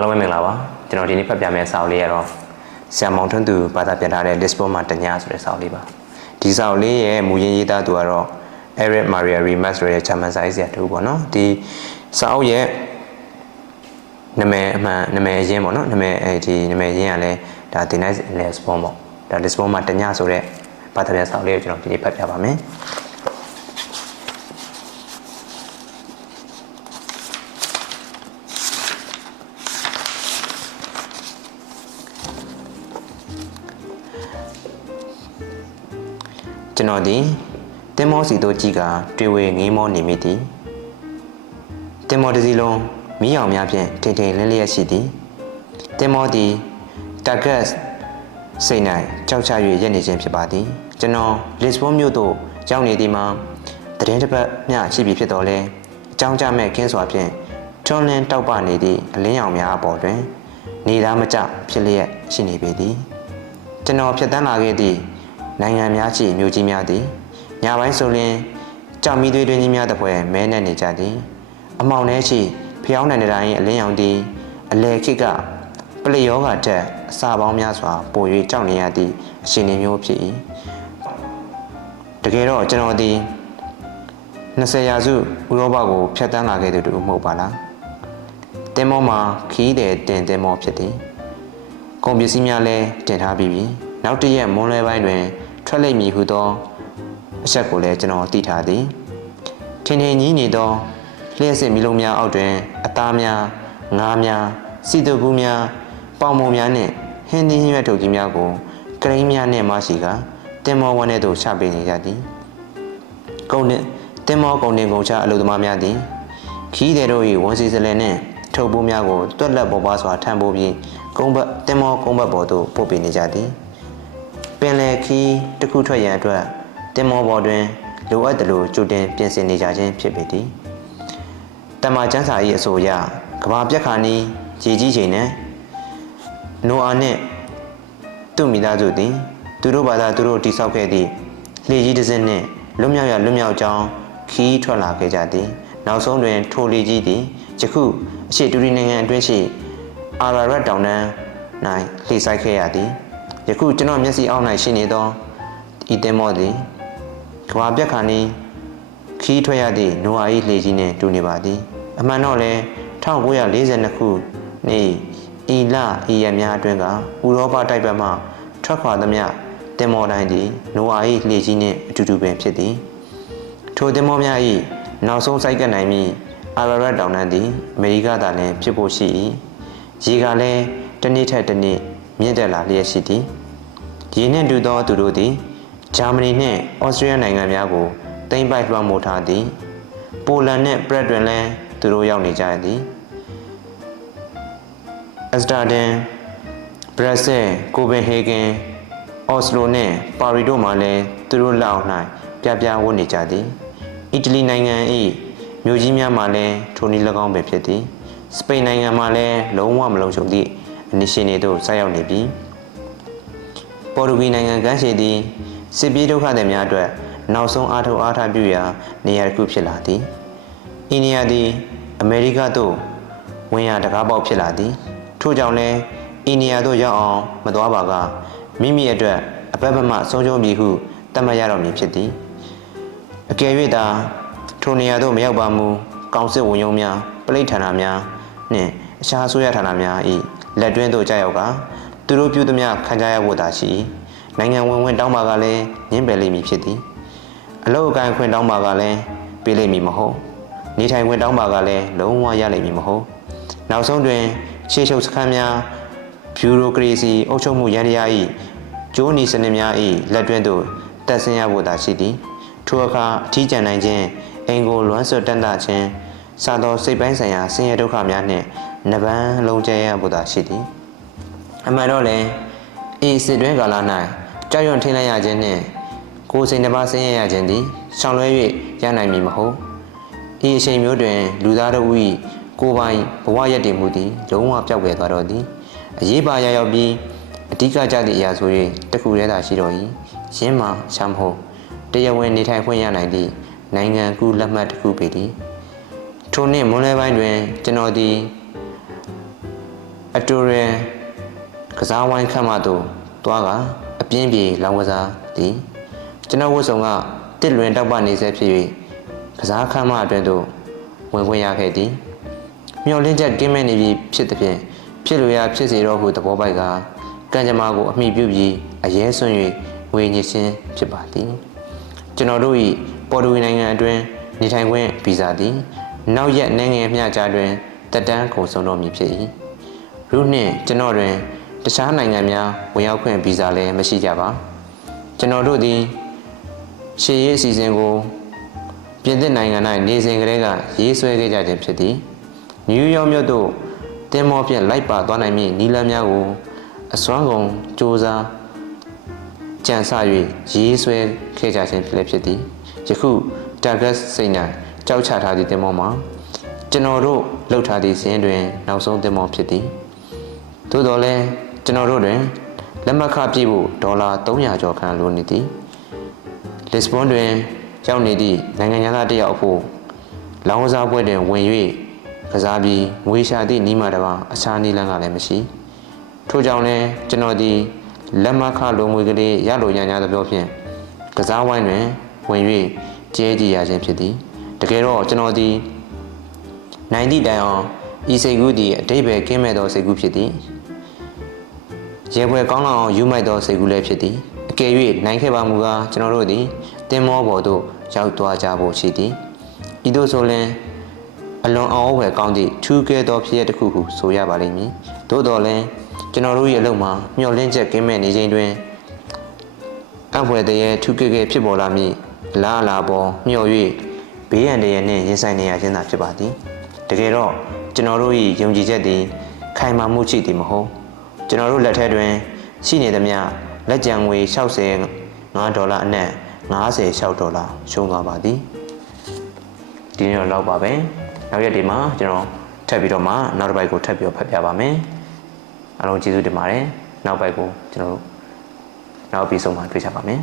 အားလုံးပဲမင်္ဂလာပါကျွန်တော်ဒီနေ့ဖတ်ပြမယ့်စာအုပ်လေးကတော့ဆရာမောင်ထွန်းသူဘာသာပြန်ထားတဲ့ Lisbon မှာတညဆိုတဲ့စာအုပ်လေးပါဒီစာအုပ်လေးရဲ့မူရင်းရေးသားသူကတော့ Eric Maria Remarque ဆိုတဲ့ဂျာမန်စာရေးဆရာတူပေါ့နော်ဒီစာအုပ်ရဲ့နာမည်အရင်ပေါ့နော်နာမည်နာမည်ရင်းကလည်းဒါ The Night in Lisbon ပေါ့ဒါ Lisbon မှာတညဆိုတဲ့ဘာသာပြန်စာအုပ်လေးကိုကျွန်တော်ဒီနေ့ဖတ်ပြပါမယ်ကျွန်တော်ဒီတင်မောစီတို့ကြည့်ကတွေ့ဝေငေးမောနေမိသည်တင်မောတစ်စီလုံးမီးအောင်များဖြင့်ထင်ထင်လင်းလျက်ရှိသည်တင်မောသည်တာဂတ်စိတ်၌ကြောက်ချ၍ရက်နေခြင်းဖြစ်ပါသည်ကျွန်တော်လစ်ဘွန်မြို့သို့ရောက်နေသည်မှာတရင်တစ်ပတ်မျှရှိပြီဖြစ်တော်လဲအကြောင်းကြမဲ့ခင်းစွာဖြင့်ထွန်းလင်းတောက်ပနေသည့်အလင်းရောင်များအပေါ်တွင်နေသားမကျဖြစ်လျက်ရှိနေပေသည်ကျွန်တော်ဖြတ်တန်းလာခဲ့သည့်နိုင်ငံများရှိမြို့ကြီးများသည်ညပိုင်းဆိုရင်ကြောက်မီးသွေးတွင်းကြီးများတပွဲမဲနဲ့နေကြသည်အမောင်ထဲရှိဖျောင်းနိုင်တဲ့တိုင်းအလင်းရောင်သည်အလေခိကပလယောဂါတက်အစာပေါင်းများစွာပို၍ကြောက်နေရသည့်အရှင်နေမျိုးဖြစ်၏တကယ်တော့ကျွန်တော်သည်20ရာစုဥရောပကိုဖျက်တမ်းလာခဲ့သူတူမဟုတ်ပါလားတင်မောမှာခီးတဲ့တင်မောဖြစ်သည်ကုန်ပစ္စည်းများလည်းတင်ထားပြီးပြီနောက်တစ်ရက်မွန်းလွဲပိုင်းတွင်ထွက်လိမ့်မည်ဟုသောအချက်ကိုလည်းကျွန်တော်သိထားသည်ထင်ထင်ကြီးနေသောလျှက်စစ်မီလုံးများအောက်တွင်အသားများငါးများစီတုပ်ကူးများပေါင်မုံများနှင့်ဟင်းသီးဟင်းရွက်ထုတ်ကြီးများကိုကရိန်းများနှင့်မရှိကတင်မောဝန်းထဲသို့ချပေးနေကြသည်တင်မောကုန်တင်ကုန်ချအလုပ်သမားများသည်ခီးတဲ့တို့၏ဝန်စီစလဲနှင့်ထုတ်ပိုးများကိုတွက်လက်ပေါ်ပါစွာထမ်းပိုးပြီးတင်မောကုန်းဘက်ပေါ်သို့ပို့ပေးနေကြသည်ပင်လယ်ခီးတစ်ခုထွက်ရန်အတွက်တင်မောပေါ်တွင်လိုအပ်သလိုကြိုတင်ပြင်ဆင်နေကြခြင်းဖြစ်ပေသည်တမန်ကျန်းစာ၏အဆိုအရကဘာပြက်ခါနီးရေကြီးချိန်နဲ့နိုအာနှင့်သူ့မိသားစုသည်သူတို့ဘာသာသူတို့တိဆောက်ခဲ့သည့်လှေကြီးတစ်စင်းနှင့်လွတ်မြောက်ကြောင်းခီးထွက်လာခဲ့ကြသည်နောက်ဆုံးတွင်ထိုလှေကြီးသည်ယခုအရှေ့တူရီနိုင်ငံအတွင်းရှိအာရာရတ်တောင်တန်း၌လှေဆိုင်ခဲ့ရသည်ယခုကျွန်တော်မျက်စိအောက်၌ရှိနေသောဤတင်မောသည်ကဘာပြက်ခါနီးခီးထွက်ရသည့်နိုအာ၏လှေကြီးနှင့်တူနေပါသည်အမှန်တော့လဲ1942ခုနေ့ဤလဤရက်များအတွင်းကဥရောပတိုက်ပတ်မှထွက်ခွာသမျှတင်မောတိုင်းသည်နိုအာ၏လှေကြီးနှင့်အတူတူပင်ဖြစ်သည်ထိုတင်မောများ၏နောက်ဆုံးစိုက်ကပ်နိုင်မည့်အာရာရတ်တောင်တန်းသည်အမေရိကသာလျှင်ဖြစ်ဖို့ရှိ၏ရေကလည်းတစ်နေ့ထက်တစ်နေ့မြင့်တက်လာလျက်ရှိသည်ရေနှင့်တူသောသူတို့သည်ဂျာမနီနှင့်ဩစတြေးလျနိုင်ငံများကိုသိမ်းပိုက်လွှမ်းမိုးထားသည်ပိုလန်နှင့်ပရက်တွင်လည်းသူတို့ရောက်နေကြသည်အက်စတာဒန်ဘရက်ဆဲကိုပင်ဟေဂင်အော်စလိုနှင့်ပါရီတို့မှလည်းသူတို့လက်အောက်၌ပြဝတ်နေကြသည်အီတလီနိုင်ငံ၏မြို့ကြီးများမှလည်းထိုနည်း၎င်းပဲဖြစ်သည်စပိန်နိုင်ငံမှလည်းလုံးဝမလုံခြုံသည့်အနေရှင်တွေတို့ဆက်ရောက်နေပြီပေါ်တူဂီနိုင်ငံကမ်းခြေသည်စစ်ပြေးဒုက္ခသည်များအတွက်နောက်ဆုံးအားထုတ်အားထားပြုရာနေရာတစ်ခုဖြစ်လာသည်အိန္ဒိယသည်အမေရိကသို့ဝင်ရာတကားပေါက်ဖြစ်လာသည်ထို့ကြောင့်လည်းအိန္ဒိယသို့ရောက်အောင်မသွားပါကမိမိအတွက်အဘက်ဘက်မှဆုံးရှုံးပြီဟုသတ်မှတ်ရတော့မည်ဖြစ်သည်အကယ်၍သာထိုနေရာသို့မရောက်ပါမူကောင်စစ်ဝန်ရုံးများပလိတ်ဌာနများနှင့်အခြားအစိုးရဌာနများ၏လက်တွင်းသို့ကြောက်ကသူတို့ပြုသမျှခံကြရဖို့သာရှိနိုင်ငံဝင်တောင်းပါကလည်းညှင်းပယ်လိမ့်မည်ဖြစ်သည်အလုပ်အကိုင်ခွင့်တောင်းပါကလည်းပေးလိမ့်မည်မဟုတ်နေထိုင်ခွင့်တောင်းပါကလည်းလုံးဝရလိမ့်မည်မဟုတ်နောက်ဆုံးတွင်ရှေ့ချုပ်စခန်းများဗျူရိုကရေစီအုပ်ချုပ်မှုရန်တရား၏ကျိုးနီစနစ်များ၏လက်တွင်းသို့တက်ဆင်းရဖို့သာရှိသည်ထိုအခါအထီးကျန်နိုင်ခြင်းအင်ကိုလွမ်းဆွတ်တန်တာခြင်းစသောစိတ်ပိုင်းဆိုင်ရာဆင်းရဲဒုက္ခများနှင့်နှပန်းလုံးကျဲရဖို့သာရှိသည်အမှန်တော့လည်းဤစစ်တွင်းကာလ၌ကြောက်ရွံ့ထင်းလိုက်ရခြင်းနှင့်ကိုယ်စိတ်နှပါဆင်းရဲရခြင်းသည်ရှောင်လွှဲ၍ရနိုင်မည်မဟုတ်ဤအချိန်မျိုးတွင်လူသားတို့၏ကိုယ်ပိုင်ဘဝရည်တည်မှုသည်လုံးဝပျောက်ကွယ်သွားတော့သည်အရေးပါရောက်ပြီးအဓိကကြသည့်အရာဆို၍တခုတည်းသာရှိတော့၏ရင်းမှချမ်းမဟုတ်တရားဝင်နေထိုင်ခွင့်ရနိုင်သည့်နိုင်ငံကူးလက်မှတ်တစ်ခုပေသည်ထိုနှစ်မွန်းလွဲပိုင်းတွင်ကျွန်တော်သည် အတူရန်ကစားဝိုင်းခန့်မှသို့သွားကအပြင်းပြေလောင်ကစားသည်ကျွန်တော်ဝတ်ဆောင်ကတစ်လွင်တောက်ပနေဆဲဖြစ်၍ကစားခန့်မှအတွင်သို့ဝင်ခွင့်ရခဲ့သည်မျောလင်းချက်ကင်းမဲ့နေပြီဖြစ်သည်ဖြင့်ဖြစ်လိုရာဖြစ်စေတော့ဟုသဘောပိုက်ကကံကြမ္မာကိုအမိပြုပြီးအရဲဆွံ့၍ဝေညစ်ခြင်းဖြစ်ပါသည်ကျွန်တော်တို့၏ပေါ်တူဂီနိုင်ငံအတွင်းနေထိုင်ခွင့်ဗီဇာသည်နောက်ရက်နိုင်ငံမျှကြားတွင်တက်တန်းကုန်ဆုံးတော့မည်ဖြစ်၏ရုနှင့်ကျွန်တော်တွင်တခြားနိုင်ငံများဝင်ရောက်ခွင့်ဗီဇာလည်းမရှိကြပါကျွန်တော်တို့သည်ရှေ့ရေးအစီအစဉ်ကိုပြင်သစ်နိုင်ငံ၌နေစဉ်ကလေးကရေးဆွဲခဲ့ကြခြင်းဖြစ်သည်နယူးယောက်မြို့သို့တင်မောဖြင့်လိုက်ပါသွားနိုင်မည့်နီလန်းများကိုအစွမ်းကုန်စ조사ကြံစ၍ရေးဆွဲခဲ့ကြခြင်းဖြစ်သည်ယခုတာဂတ်စိတ်၌ကြောက်ချထားသည့်တင်မောမှာကျွန်တော်တို့လှုပ်ထားသည့်စင်းတွင်နောက်ဆုံးတင်မောဖြစ်သည်သို့တော်လည်းကျွန်တော်တို့တွင်လက်မှတ်ခပြည့်ဖို့ဒေါ်လာ300ကျော်ခန့်လိုနေသည်လစ်ဘွန်တွင်ရောက်နေသည့်နိုင်ငံသားတစ်ယောက်အဖို့လောင်းကစားပွဲတွင်ဝင်၍ကစားပြီးငွေရှာသည့်နီးမှတပါအခြားနီးလန်းကလည်းမရှိထို့ကြောင့်လည်းကျွန်တော်သည်လက်မခလိုငွေကလေးရလိုရညာသပြောဖြင့်ကစားဝိုင်းတွင်ဝင်၍ကျဲကြည်ရခြင်းဖြစ်သည်တကယ်တော့ကျွန်တော်သည်နိုင်သည့်တိုင်အောင်ဤစိတ်ကူးသည်အတိတ်ပဲကင်းမဲ့သောစိတ်ကူးဖြစ်သည်ရေပွဲကောင်းလောက်အောင်ယူမိုက်သောစိတ်ကူးလည်းဖြစ်သည်အကယ်၍နိုင်ခဲ့ပါမူကားကျွန်တော်တို့သည်တင်မောပေါ်သို့ရောက်သွားကြဖို့ရှိသည်ဤသို့ဆိုရင်အလွန်အောင်ဝယ်ကောင်းသည့်ထူးကဲသောဖြစ်ရတစ်ခုဟုဆိုရပါလိမ့်မည်သို့တော်လည်းကျွန်တော်တို့ရဲ့အလုပ်မှာမျှော်လင့်ချက်ကင်းမဲ့နေချိန်တွင်အဝယ်တည်းထူးကဲကဲဖြစ်ပေါ်လာမည့်လားလာပေါ်မျှော်၍ဘေးရန်တည်းနှင့်ရင်ဆိုင်နေရခြင်းသာဖြစ်ပါသည်တကယ်တော့ကျွန်တော်တို့၏ယုံကြည်ချက်သည်ခိုင်မာမှုရှိသည်မဟုတ်ကျွန်တော်တို့လက်ထက်တွင်ရှိနေသမျှလက်ကျန်ငွေ65ဒေါ်လာအနက်56ဒေါ်လာရှုံးသွားပါသည်ဒီနေ့တော့လောက်ပါပဲနောက်ရက်ဒီမှာကျွန်တော်ထပ်ပြီးတော့မှနောက်တစ်ပိုက်ကိုထပ်ပြီးတော့ဖတ်ပြပါမယ်အားလုံးကျေးဇူးတင်ပါတယ်နောက်ပိုက်ကိုကျွန်တော်တို့နောက်ပြီးဆုံးမှတွေ့ကြပါမယ်